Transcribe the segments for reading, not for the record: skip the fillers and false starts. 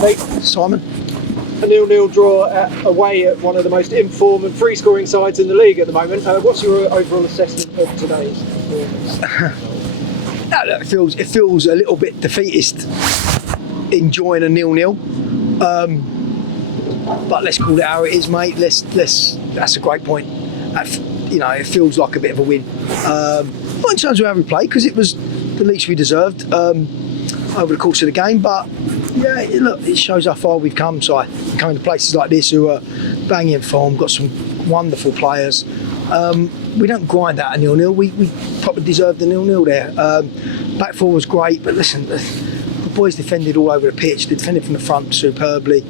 Hey, Simon. a 0-0 draw away at one of the most in-form and free-scoring sides in the league at the moment. What's your overall assessment of today's performance? It feels a little bit defeatist enjoying a 0-0. But let's call it how it is, mate. That's a great point. It feels like a bit of a win. Not in terms of how we played, because it was the least we deserved over the course of the game. But yeah, it shows how far we've come. So coming to places like this who are banging in form, got some wonderful players. We don't grind out a 0-0. We probably deserved a 0-0 there. Back four was great, but listen, the boys defended all over the pitch. They defended from the front superbly.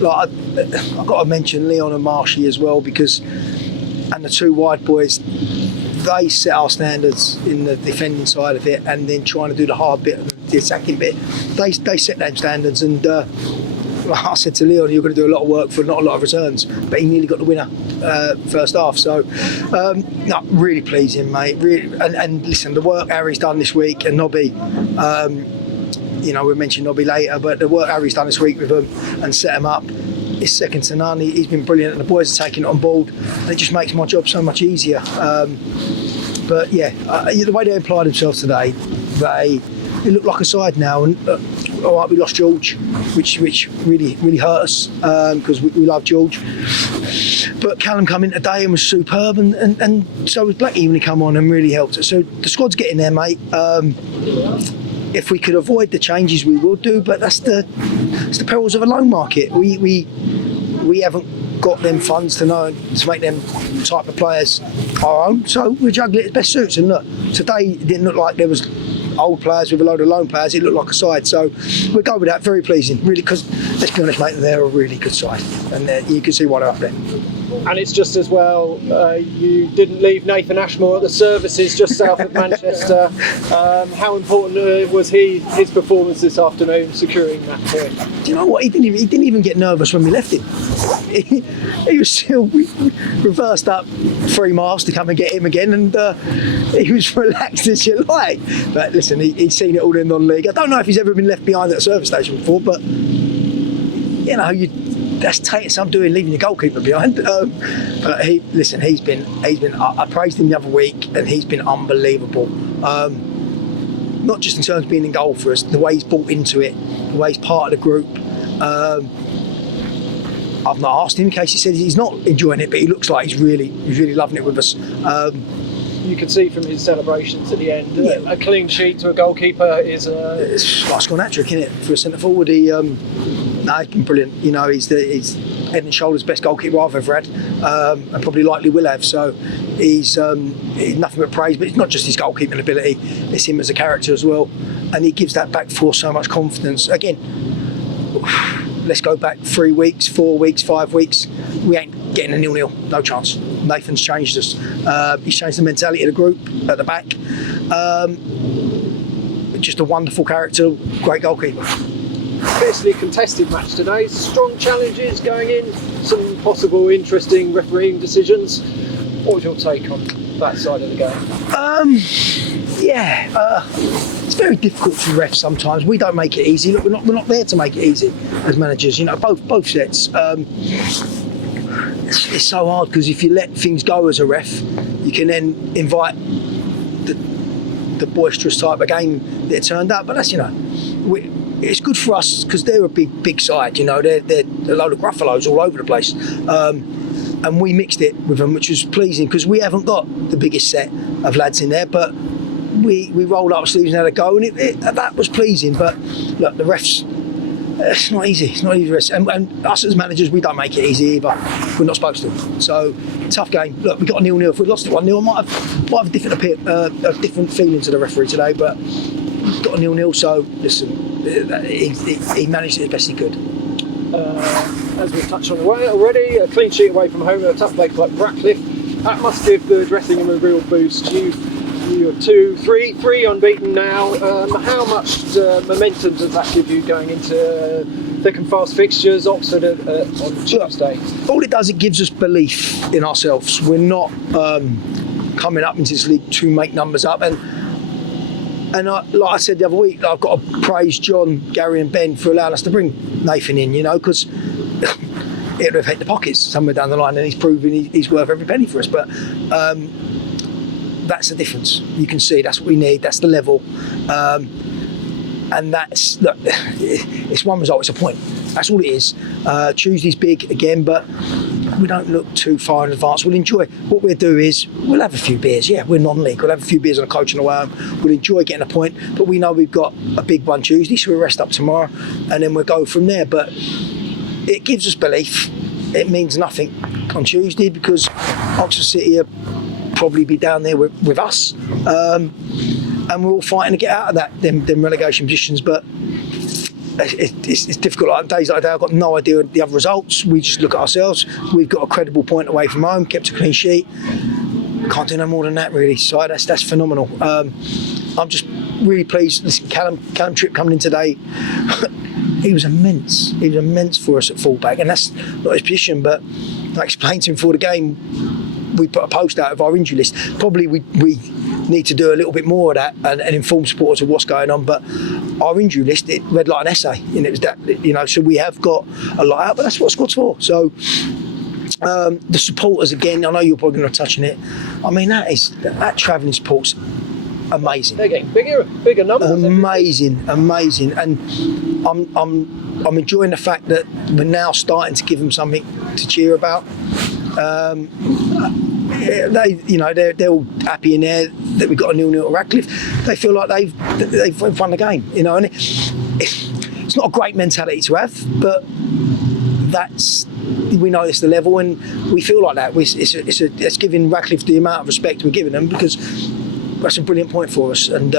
Like I've got to mention Leon and Marshy as well, and the two wide boys. They set our standards in the defending side of it, and then trying to do the hard bit, the attacking bit. They set them standards, and like I said to Leon, you're going to do a lot of work for not a lot of returns. But he nearly got the winner first half. So, really pleasing, mate. Really, and listen, the work Harry's done this week, and Nobby. We'll mention Nobby later, but the work Harry's done this week with them and set them up is second to none. He's been brilliant, and the boys are taking it on board, and it just makes my job so much easier. But yeah, the way they applied themselves today, they look like a side now. And all right, we lost George, which really hurt us because we love George. But Callum come in today and was superb, and so was Blackie when he come on and really helped us. So the squad's getting there, mate. If we could avoid the changes, we will do. But that's the perils of a loan market. We haven't got them funds to make them type of players our own. So we juggle it as best suits. And look, today it didn't look like there was old players with a load of loan players. It looked like a side. So we'll go with that. Very pleasing, really, because let's be honest, mate, they're a really good side, and you can see why they're up there. And it's just as well you didn't leave Nathan Ashmore at the services just south of Manchester. How important was his performance this afternoon, securing that point? Do you know what? He didn't even get nervous when we left him. He was still, we reversed up 3 miles to come and get him again, and he was relaxed as you like. But listen, he's seen it all in non-league. I don't know if he's ever been left behind at a service station before, but that's taking some doing, leaving your goalkeeper behind. But he's been. I praised him the other week, and he's been unbelievable. Not just in terms of being in goal for us, the way he's bought into it, the way he's part of the group. I've not asked him in case he says he's not enjoying it, but he looks like he's really loving it with us. You can see from his celebrations at the end, a clean sheet to a goalkeeper is it's like scoring hat trick, isn't it, for a centre forward? He's been brilliant. He's head and shoulders best goalkeeper I've ever had, and probably likely will have. So he's nothing but praise. But it's not just his goalkeeping ability; it's him as a character as well, and he gives that back four so much confidence. Again, let's go back 3 weeks, 4 weeks, 5 weeks. We ain't getting a 0-0, no chance. Nathan's changed us. He's changed the mentality of the group at the back. Just a wonderful character, great goalkeeper. Fiercely contested match today. Strong challenges going in. Some possible interesting refereeing decisions. What was your take on that side of the game? It's very difficult for refs sometimes. We don't make it easy. Look, we're not there to make it easy as managers. Both sets. It's so hard because if you let things go as a ref, you can then invite the boisterous type of game that turned up. But that's it's good for us because they're a big side. They're a load of gruffalos all over the place. And we mixed it with them, which was pleasing because we haven't got the biggest set of lads in there, but we rolled up our sleeves and had a go, and that was pleasing. But look, the refs, it's not easy. It's not easy. And us as managers, we don't make it easy either. We're not supposed to. So tough game. Look, we got a 0-0. If we lost it 1-0, I might have a different feeling to the referee today. But we got a 0-0. So listen, he managed it as best he could. As we've touched on already, a clean sheet away from home at a tough place like Radcliffe. That must give the dressing room a real boost. You're 3 unbeaten now. How much momentum does that give you going into thick and fast fixtures? Oxford on Tuesday. All it does, it gives us belief in ourselves. We're not coming up into this league to make numbers up, and And like I said the other week, I've got to praise John, Gary and Ben for allowing us to bring Nathan in, because it would have hit the pockets somewhere down the line, and he's proven he's worth every penny for us. But that's the difference. You can see that's what we need, that's the level. And that's, look, it's one result, it's a point. That's all it is. Tuesday's big again, but we don't look too far in advance. We'll enjoy. What we'll do is we'll have a few beers. Yeah, we're non-league. We'll have a few beers on a coach on the way home. We'll enjoy getting a point, but we know we've got a big one Tuesday, so we'll rest up tomorrow and then we'll go from there. But it gives us belief. It means nothing on Tuesday because Oxford City will probably be down there with us, and we're all fighting to get out of them relegation positions. But it's difficult. Like days like that, I've got no idea the other results. We just look at ourselves. We've got a credible point away from home, kept a clean sheet. Can't do no more than that, really. So that's phenomenal. I'm just really pleased. Listen, Callum Tripp coming in today. He was immense. He was immense for us at fullback, and that's not his position. But I explained to him before the game, we put a post out of our injury list. Probably we need to do a little bit more of that and inform supporters of what's going on. But our injury list, it read like an essay, and it was that, so we have got a lot out, but that's what squad's for. So the supporters, again, I know you're probably going to touch on it. I mean, that travelling support's amazing. They're getting bigger numbers. Amazing, and I'm enjoying the fact that we're now starting to give them something to cheer about. They're all happy in there that we got a 0-0 at Radcliffe. They feel like they've won the game, and it's not a great mentality to have, but we know it's the level, and we feel like that. It's giving Radcliffe the amount of respect we're giving them, because that's a brilliant point for us. And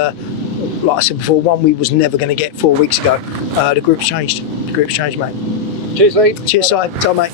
like I said before, one we was never going to get 4 weeks ago. The group's changed. Mate. Cheers, Lee. Cheers, Si. Tell mate.